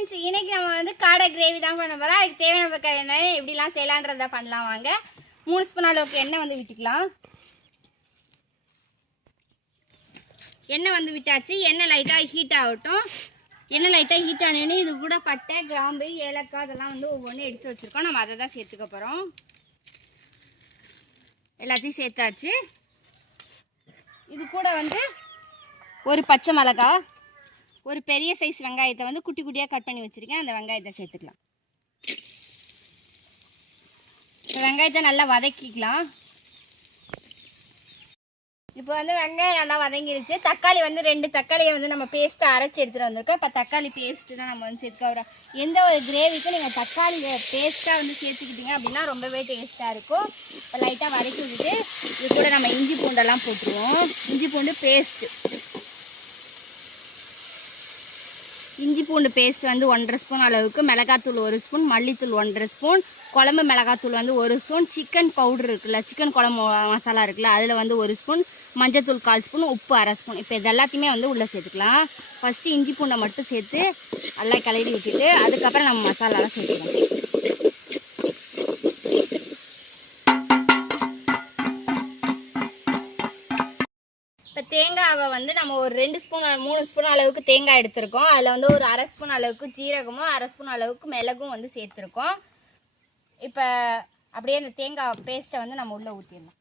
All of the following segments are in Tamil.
ஃப்ரெண்ட்ஸ் இன்னைக்கு நம்ம வந்து காடை கிரேவி தான் பண்ண போகிறோம் அதுக்கு தேவையான பக்கம் என்ன எப்படிலாம் செய்யலான்றத பண்ணலாம் வாங்க. மூணு ஸ்பூன் அளவுக்கு எண்ணெய் வந்து விட்டுக்கலாம். எண்ணெய் வந்து விட்டாச்சு. எண்ணெய் லைட்டாக ஹீட் ஆகட்டும். எண்ணெய் லைட்டாக ஹீட் ஆனோடனே இது கூட பட்டை கிராம்பு ஏலக்காய் அதெல்லாம் வந்து ஒவ்வொன்றும் எடுத்து வச்சுருக்கோம். நம்ம அதை தான் சேர்த்துக்க போகிறோம் எல்லாத்தையும் சேர்த்தாச்சு. இது கூட வந்து ஒரு பச்சை மிளகாய் ஒரு பெரிய சைஸ் வெங்காயத்தை வந்து குட்டி குட்டியாக கட் பண்ணி வச்சுருக்கேன். அந்த வெங்காயத்தை சேர்த்துக்கலாம். வெங்காயத்தை நல்லா வதக்கிக்கலாம். இப்போ வந்து வெங்காயம் நல்லா வதங்கிடுச்சு தக்காளி வந்து ரெண்டு தக்காளியை வந்து நம்ம பேஸ்ட்டை அரைச்சி எடுத்துகிட்டு வந்திருக்கோம். இப்போ தக்காளி பேஸ்ட்டு தான் நம்ம வந்து சேர்த்துக்க வரோம் எந்த ஒரு கிரேவிக்கும் நீங்கள் தக்காளி பேஸ்ட்டாக வந்து சேர்த்துக்கிட்டீங்க அப்படின்னா ரொம்பவே டேஸ்ட்டாக இருக்கும். இப்போ லைட்டாக வதக்கி விட்டுட்டு இது கூட நம்ம இஞ்சி பூண்டெல்லாம் போட்டுருவோம். இஞ்சி பூண்டு பேஸ்ட்டு இஞ்சி பூண்டு பேஸ்ட் வந்து ஒன்றரை ஸ்பூன் அளவுக்கு மிளகாத்தூள் ஒரு ஸ்பூன் மல்லித்தூள் ஒன்றரை ஸ்பூன் குழம்பு மிளகாத்தூள் வந்து ஒரு ஸ்பூன் சிக்கன் பவுடர் இருக்குல்ல சிக்கன் குழம்பு மசாலா இருக்குல்ல அதில் வந்து ஒரு ஸ்பூன் மஞ்சத்தூள் கால் ஸ்பூன் உப்பு அரை ஸ்பூன். இப்போ இது எல்லாத்தையுமே வந்து உள்ளே சேர்த்துக்கலாம். ஃபஸ்ட்டு இஞ்சி பூண்டை மட்டும் சேர்த்து நல்லா கிளறி விட்டுட்டு அதுக்கப்புறம் நம்ம மசாலாலாம் சேர்த்துக்கலாம். தேங்காவை வந்து நம்ம ஒரு ரெண்டு ஸ்பூன் மூணு ஸ்பூன் அளவுக்கு தேங்காய் எடுத்திருக்கோம். அதில் வந்து ஒரு அரை ஸ்பூன் அளவுக்கு ஜீரகமும் அரை ஸ்பூன் அளவுக்கு மிளகும் வந்து சேர்த்துருக்கோம். இப்போ அப்படியே அந்த தேங்காய் பேஸ்ட்டை வந்து நம்ம உள்ளே ஊற்றிடலாம்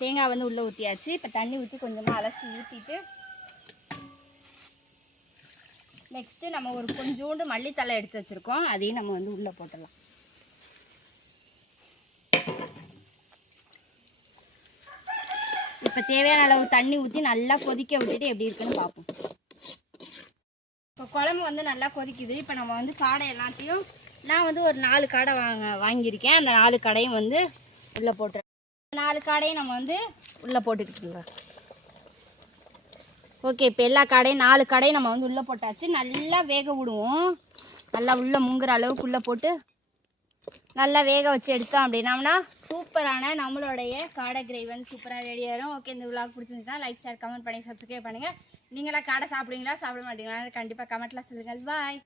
தேங்காய் வந்து உள்ளே ஊற்றியாச்சு இப்போ தண்ணி ஊற்றி கொஞ்சமாக அலசி ஊற்றிட்டு நெக்ஸ்ட்டு நம்ம ஒரு கொஞ்சோண்டு மல்லித்தலை எடுத்து வச்சுருக்கோம். அதையும் நம்ம வந்து உள்ளே போட்டுடலாம். இப்போ தேவையான அளவு தண்ணி ஊற்றி நல்லா கொதிக்க விட்டுட்டு எப்படி இருக்குன்னு பார்ப்போம். இப்போ குழம்பு வந்து நல்லா கொதிக்குது. இப்போ நம்ம வந்து காடை எல்லாத்தையும் நான் வந்து ஒரு நாலு காடை வாங்க வாங்கியிருக்கேன். அந்த நாலு கடையும் வந்து உள்ளே போட்டுறேன். நாலு காடையும் நம்ம வந்து உள்ளே போட்டுக்கிட்டுலாம் ஓகே இப்போ எல்லா கடையும் நாலு கடையும் நம்ம வந்து உள்ளே போட்டாச்சு. நல்லா வேக விடுவோம். நல்லா உள்ளே முங்குற அளவுக்கு உள்ளே போட்டு நல்லா வேக வச்சு எடுத்தோம் அப்படின்னம்னா சூப்பரான நம்மளுடைய காடை கிரேவி வந்து சூப்பராக ரெடி ஆயிரும். ஓகே இந்த விளாக் பிடிச்சிருந்துச்சுன்னா லைக் ஷேர் கமெண்ட் பண்ணி சப்ஸ்கிரைப் பண்ணுங்கள் நீங்களாம் காடை சாப்பிடுவீங்களா? சாப்பிட மாட்டீங்களா? கண்டிப்பாக கமெண்ட்லாம் சொல்லுங்கள். பாய்